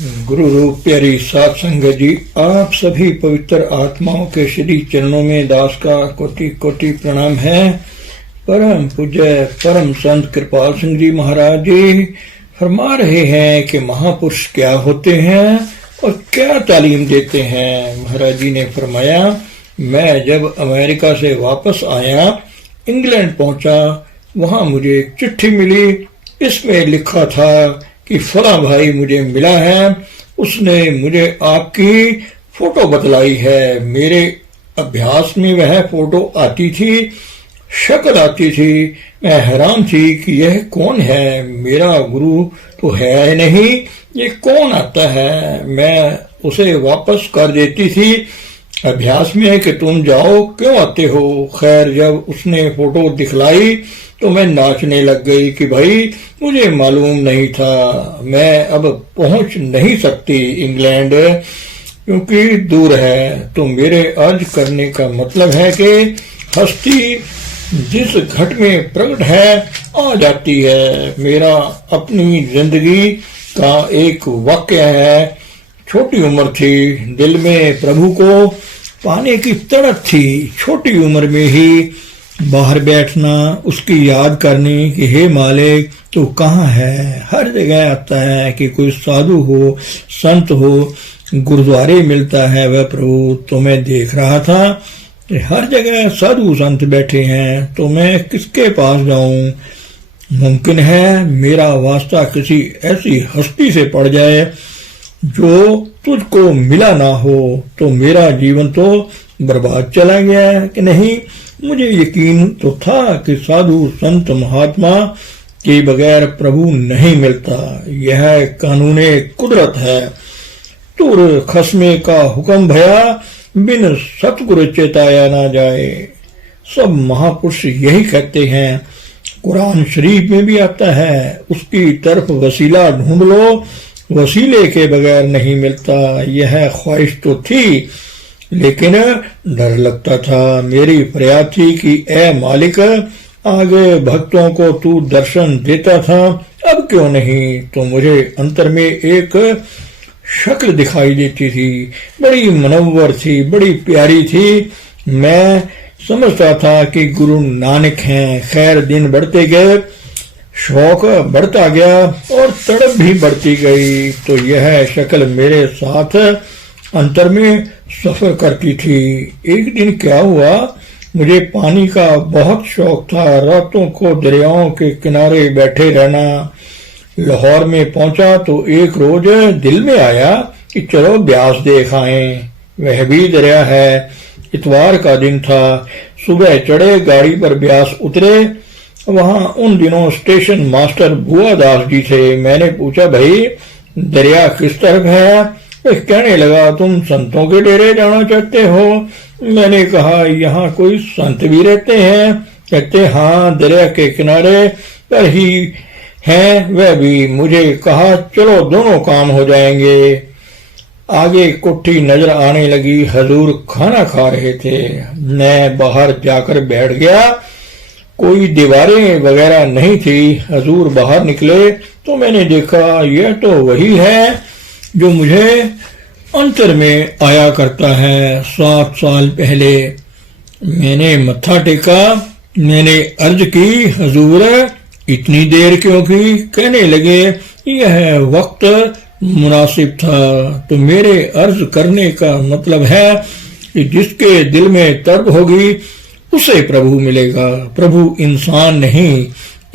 गुरु रूप प्यारी सात संगत जी, आप सभी पवित्र आत्माओं के श्री चरणों में दास का कोटि कोटि प्रणाम है। परम पूज्य परम संत कृपाल सिंह जी महाराज जी फरमा रहे हैं कि महापुरुष क्या होते हैं और क्या तालीम देते हैं। महाराज जी ने फरमाया, मैं जब अमेरिका से वापस आया, इंग्लैंड पहुंचा, वहां मुझे एक चिट्ठी मिली। इसमें लिखा था कि फला भाई मुझे मिला है, उसने मुझे आपकी फोटो बतलाई है। मेरे अभ्यास में वह फोटो आती थी, शक्ल आती थी। मैं हैरान थी कि यह कौन है, मेरा गुरु तो है नहीं, ये कौन आता है। मैं उसे वापस कर देती थी अभ्यास में कि तुम जाओ, क्यों आते हो। खैर, जब उसने फोटो दिखलाई तो मैं नाचने लग गई कि भाई मुझे मालूम नहीं था, मैं अब पहुंच नहीं सकती इंग्लैंड क्योंकि दूर है। तो मेरे अर्ज करने का मतलब है कि हस्ती जिस घट में प्रकट है आ जाती है। मेरा अपनी जिंदगी का एक वाक्य है। छोटी उम्र थी, दिल में प्रभु को पाने की तड़प थी। छोटी उम्र में ही बाहर बैठना, उसकी याद करनी कि हे मालिक तू कहाँ है। हर जगह आता है कि कोई साधु हो, संत हो, गुरुद्वारे मिलता है वह प्रभु। तो मैं देख रहा था कि हर जगह साधु संत बैठे हैं, तो मैं किसके पास जाऊं। मुमकिन है मेरा वास्ता किसी ऐसी हस्ती से पड़ जाए जो तुझको मिला ना हो, तो मेरा जीवन तो बर्बाद चला गया कि नहीं। मुझे यकीन तो था कि साधु संत महात्मा के बगैर प्रभु नहीं मिलता। यह कानूने कुदरत है। तुर खसमे का हुक्म भया, बिन सतगुरु चेताया ना जाए। सब महापुरुष यही कहते हैं। कुरान शरीफ में भी आता है, उसकी तरफ वसीला ढूंढ लो, वसीले के बगैर नहीं मिलता। यह ख्वाहिश तो थी, लेकिन डर लगता था। मेरी फरियाद थी कि ए मालिक, आगे भक्तों को तू दर्शन देता था, अब क्यों नहीं। तो मुझे अंतर में एक शक्ल दिखाई देती थी, बड़ी मनोवर थी, बड़ी प्यारी थी। मैं समझता था कि गुरु नानक हैं। खैर, दिन बढ़ते गए, शौक बढ़ता गया और तड़प भी बढ़ती गई। तो यह शक्ल मेरे साथ अंतर में सफर करती थी। एक दिन क्या हुआ, मुझे पानी का बहुत शौक था। रातों को दरियाओं के किनारे बैठे रहना। लाहौर में पहुंचा तो एक रोज दिल में आया कि चलो ब्यास देख आएं, वह भी दरिया है। इतवार का दिन था। सुबह चढ़े, गाड़ी पर ब्यास उतरे। वहां उन दिनों स्टेशन मास्टर बुआ दास जी थे। मैंने पूछा, भाई दरिया किस तरफ है। कहने लगा, तुम संतों के डेरे जाना चाहते हो। मैंने कहा, यहाँ कोई संत भी रहते हैं। कहते, हाँ, दरिया के किनारे पर ही हैं वह भी। मुझे कहा, चलो दोनों काम हो जाएंगे। आगे कोठी नजर आने लगी। हजूर खाना खा रहे थे। मैं बाहर जाकर बैठ गया। कोई दीवारें वगैरह नहीं थी। हजूर बाहर निकले तो मैंने देखा, यह तो वही है जो मुझे अंतर में आया करता है 7 साल पहले। मैंने मत्था टेका। मैंने अर्ज की, हजूर इतनी देर क्यों की। कहने लगे, यह वक्त मुनासिब था। तो मेरे अर्ज करने का मतलब है कि जिसके दिल में तड़प होगी उसे प्रभु मिलेगा। प्रभु इंसान नहीं,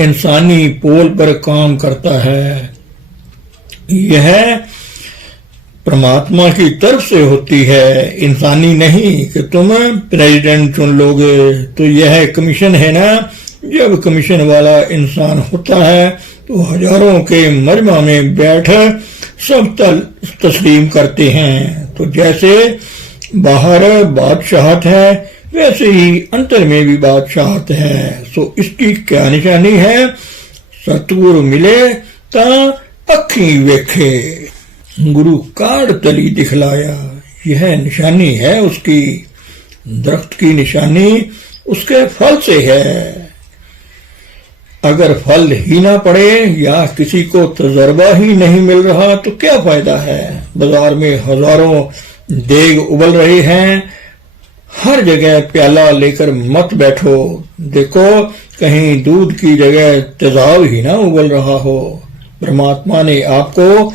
इंसानी पोल पर काम करता है। यह परमात्मा की तरफ से होती है, इंसानी नहीं कि तुम प्रेसिडेंट चुन लोगे। तो यह कमीशन है ना। जब कमीशन वाला इंसान होता है तो हजारों के मजमा में बैठ सब तस्लीम करते हैं। तो जैसे बाहर बादशाहत है, वैसे ही अंतर में भी बादशाहत है। सो इसकी क्या निशानी है। सतगुरु मिले ता अखी वेखे, गुरु काड़ तली दिखलाया। यह निशानी है उसकी। दरख्त की निशानी उसके फल से है। अगर फल ही ना पड़े या किसी को तजर्बा ही नहीं मिल रहा तो क्या फायदा है। बाजार में हजारों देग उबल रहे हैं, हर जगह प्याला लेकर मत बैठो, देखो कहीं दूध की जगह तेजाब ही ना उबल रहा हो। परमात्मा ने आपको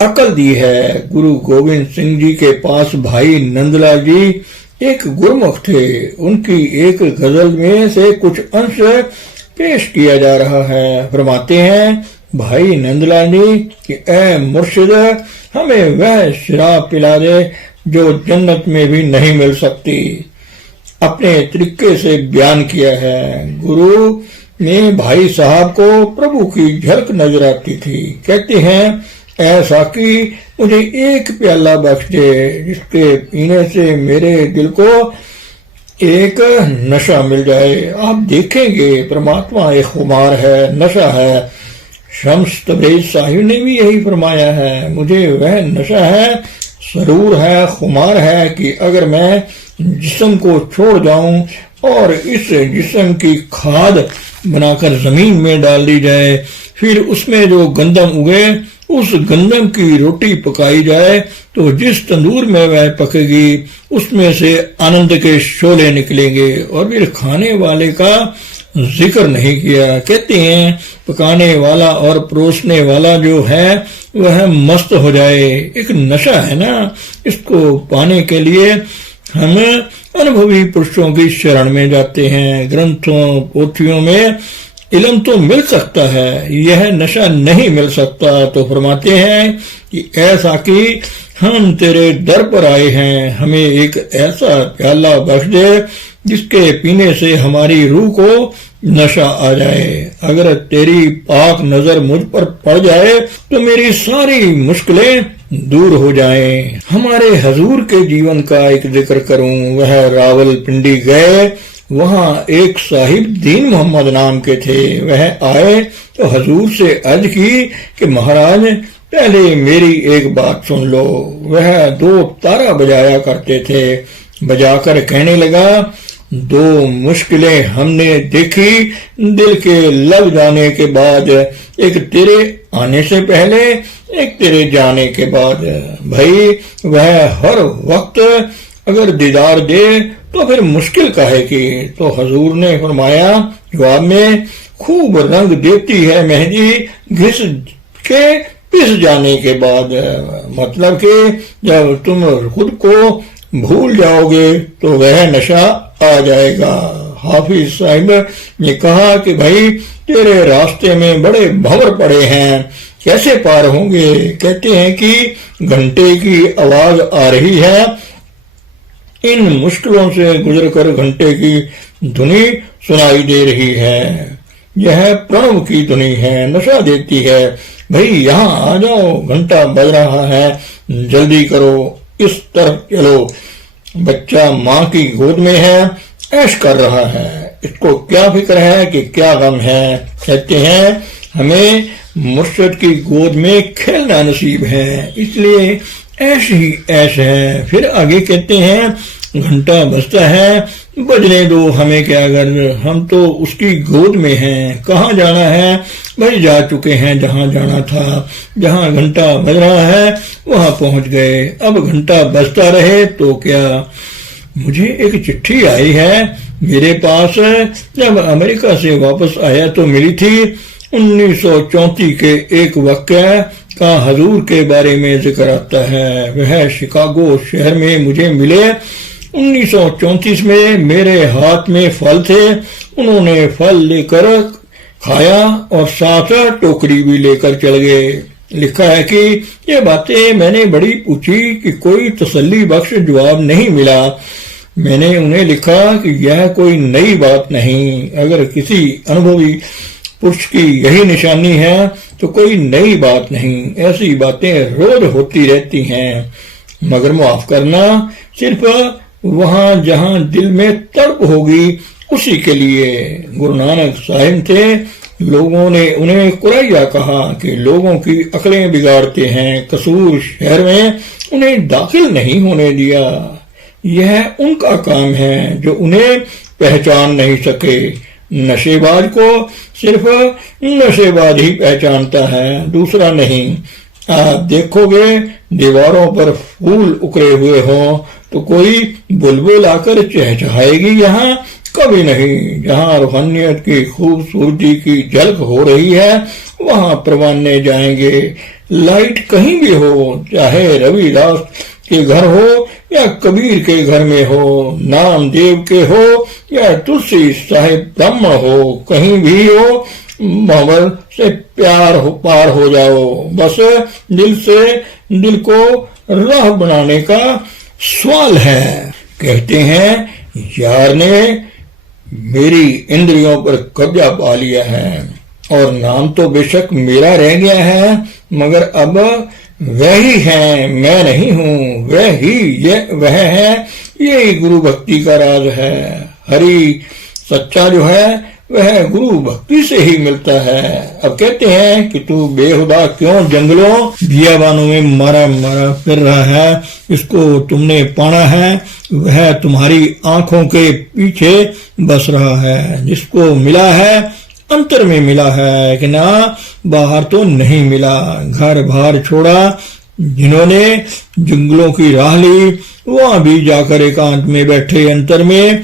अकल दी है। गुरु गोविंद सिंह जी के पास भाई नंदलाल जी एक गुरमुख थे। उनकी एक गजल में से कुछ अंश पेश किया जा रहा है। फरमाते हैं भाई नंदलाल जी कि ऐ मुर्शिद, हमें वह शराब पिला दे जो जन्नत में भी नहीं मिल सकती। अपने तरीके से बयान किया है। गुरु ने भाई साहब को प्रभु की झलक नजर आती थी। कहते हैं ऐसा कि मुझे एक प्याला बख्श दे जिसके पीने से मेरे दिल को एक नशा मिल जाए। आप देखेंगे परमात्मा एक खुमार है, नशा है। शम्स तबरेज साहिब ने भी यही फरमाया है, मुझे वह नशा है, सरूर है, खुमार है कि अगर मैं जिस्म को छोड़ जाऊं और इस जिस्म की खाद बनाकर जमीन में डाल दी जाए, फिर उसमें जो गंदम उगे उस गंदम की रोटी पकाई जाए तो जिस तंदूर में वह पकेगी उसमें से आनंद के शोले निकलेंगे। और फिर खाने वाले का जिक्र नहीं किया। कहते हैं पकाने वाला और परोसने वाला जो है वह मस्त हो जाए। एक नशा है ना, इसको पाने के लिए हम अनुभवी पुरुषों की शरण में जाते हैं। ग्रंथों पोथियों में इल्म तो मिल सकता है, यह नशा नहीं मिल सकता। तो फरमाते हैं कि ऐसा कि हम तेरे दर पर आए हैं, हमें एक ऐसा प्याला बख्श दे जिसके पीने से हमारी रूह को नशा आ जाए। अगर तेरी पाक नजर मुझ पर पड़ जाए तो मेरी सारी मुश्किलें दूर हो जाएं। हमारे हजूर के जीवन का एक जिक्र करूं। वह रावलपिंडी गए, वहां एक साहिब दीन मोहम्मद नाम के थे। वह आए तो हजूर से अर्ज की कि महाराज पहले मेरी एक बात सुन लो। वह 2 तारा बजाया करते थे। बजाकर कहने लगा, 2 मुश्किलें हमने देखी दिल के लग जाने के बाद, एक तेरे आने से पहले, एक तेरे जाने के बाद। भाई वह हर वक्त अगर दीदार दे तो फिर मुश्किल काहे की। तो हजूर ने फरमाया जवाब में, खूब रंग देती है मेहंदी घिस के पिस जाने के बाद। मतलब कि जब तुम खुद को भूल जाओगे तो वह नशा आ जाएगा। हाफिज साहिब ने कहा कि भाई तेरे रास्ते में बड़े भंवर पड़े हैं, कैसे पार होंगे। कहते हैं कि घंटे की आवाज आ रही है, इन मुश्किलों से गुजरकर घंटे की धुनी सुनाई दे रही है। यह प्रणव की धुनी है, नशा देती है। भाई यहाँ आ जाओ, घंटा बज रहा है, जल्दी करो, इस तरफ चलो। बच्चा माँ की गोद में है, ऐश कर रहा है, इसको क्या फिक्र है कि क्या गम है। कहते हैं हमें मुर्शिद की गोद में खेलना नसीब है, इसलिए ऐश ही ऐश है। फिर आगे कहते हैं घंटा बजता है, बजने दो, हमें क्या गर्ज, हम तो उसकी गोद में हैं। कहाँ जाना है भाई, जा चुके हैं जहाँ जाना था। जहाँ घंटा बज रहा है वहां पहुंच गए, अब घंटा बजता रहे तो क्या। मुझे एक चिट्ठी आई है मेरे पास, जब अमेरिका से वापस आया तो मिली थी। 1934 के एक वाक़या का हजूर के बारे में जिक्र आता है। वह शिकागो शहर में मुझे मिले। 1934 में मेरे हाथ में फल थे, उन्होंने फल लेकर खाया और साथ टोकरी भी लेकर चल गए। लिखा है कि ये बातें मैंने बड़ी पूछी कि कोई तसल्ली बख्श जवाब नहीं मिला। मैंने उन्हें लिखा कि यह कोई नई बात नहीं, अगर किसी अनुभवी पुरुष की यही निशानी है तो कोई नई बात नहीं, ऐसी बातें रोज होती रहती हैं। मगर माफ करना, सिर्फ वहां जहां दिल में तड़प होगी उसी के लिए। गुरु नानक साहिब थे, लोगों ने उन्हें कुरैया कहा कि लोगों की अकलें बिगाड़ते हैं, कसूर शहर में उन्हें दाखिल नहीं होने दिया। यह उनका काम है जो उन्हें पहचान नहीं सके। नशेबाज को सिर्फ नशेबाज ही पहचानता है, दूसरा नहीं। आप देखोगे दीवारों पर फूल उकरे हुए हों तो कोई बुलबुल आकर चहचहाएगी? यहाँ कभी नहीं। जहाँ रूहानियत की खूबसूरती की झलक हो रही है वहां परवाने जाएंगे। लाइट कहीं भी हो, चाहे रविदास के घर हो या कबीर के घर में हो, नामदेव के हो या तुलसी साहिब ब्राह्मण हो, कहीं भी हो, मोहब्बत से पार हो जाओ। बस दिल से दिल को राह बनाने का सवाल है। कहते हैं यार ने मेरी इंद्रियों पर कब्जा पा लिया है और नाम तो बेशक मेरा रह गया है, मगर अब वह ही है, मैं नहीं हूँ, वह है। यही गुरु भक्ति का राज है। हरि सच्चा जो है वह गुरु भक्ति से ही मिलता है। अब कहते हैं कि तू बेहुदा क्यों जंगलों बियाबानों में मारा फिर रहा है? इसको तुमने पाना है, वह तुम्हारी आंखों के पीछे बस रहा है। जिसको मिला है अंतर में मिला है कि ना बाहर तो नहीं मिला। घर बाहर छोड़ा जिन्होंने जंगलों की राह ली, वहां भी जाकर एकांत में बैठे अंतर में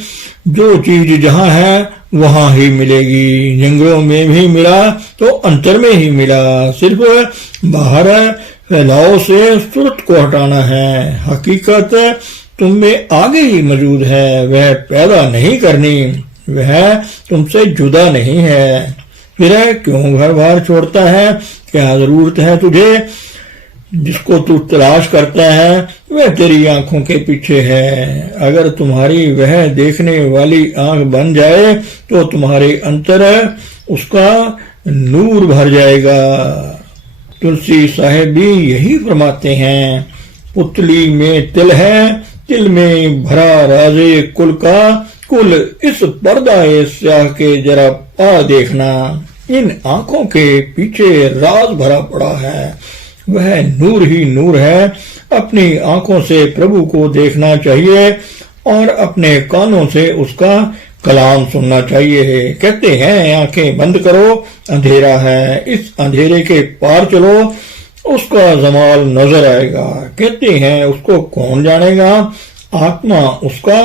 जो चीज जहां है वहां ही मिलेगी। जंगलों में भी मिला तो अंतर में ही मिला। सिर्फ बाहर फैलाव से सूरत को हटाना है। हकीकत तुम में आगे ही मौजूद है, वह पैदा नहीं करनी, वह तुमसे जुदा नहीं है। फिर क्यों घर बार छोड़ता है? क्या जरूरत है तुझे? जिसको तू तलाश करता है वह तेरी आंखों के पीछे है। अगर तुम्हारी वह देखने वाली आंख बन जाए तो तुम्हारे अंतर उसका नूर भर जाएगा। तुलसी साहिब भी यही फरमाते हैं, पुतली में तिल है, तिल में भरा राजे कुल का, कुल इस पर्दाए स्याह के जरा पा देखना। इन आंखों के पीछे राज भरा पड़ा है, वह नूर ही नूर है। अपनी आंखों से प्रभु को देखना चाहिए और अपने कानों से उसका कलाम सुनना चाहिए। कहते हैं आंखें बंद करो, अंधेरा है, इस अंधेरे के पार चलो, उसका जमाल नजर आएगा। कहते हैं उसको कौन जानेगा? आत्मा उसका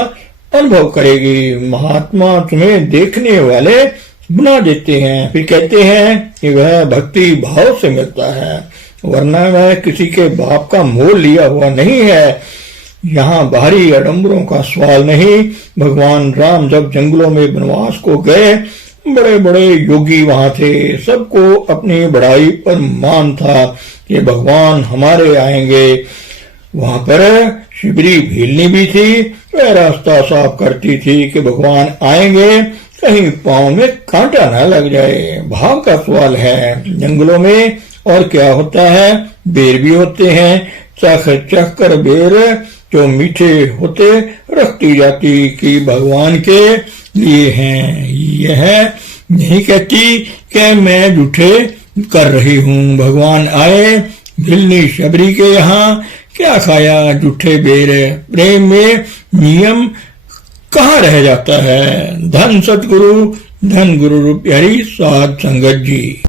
अनुभव करेगी। महात्मा तुम्हें देखने वाले बना देते हैं। फिर कहते हैं कि वह भक्ति भाव से मिलता है, वरना वह किसी के बाप का मोल लिया हुआ नहीं है। यहाँ बाहरी आडंबरों का सवाल नहीं। भगवान राम जब जंगलों में वनवास को गए, बड़े बड़े योगी वहां थे, सबको अपनी बड़ाई पर मान था कि भगवान हमारे आएंगे। वहां पर शिबरी भीलनी भी थी, वह रास्ता साफ करती थी कि भगवान आएंगे, कहीं पांव में कांटा न लग जाए। भाव का सवाल है। जंगलों में और क्या होता है? बेर भी होते हैं, चख कर बेर जो मीठे होते रखती जाती कि भगवान के लिए हैं। यह नहीं कहती कि मैं झूठे कर रही हूँ। भगवान आए, भिलनी शबरी के यहाँ क्या खाया झूठे बेर। प्रेम में नियम कहाँ रह जाता है? धन सतगुरु, धन गुरु रूप हरि साध संगत जी।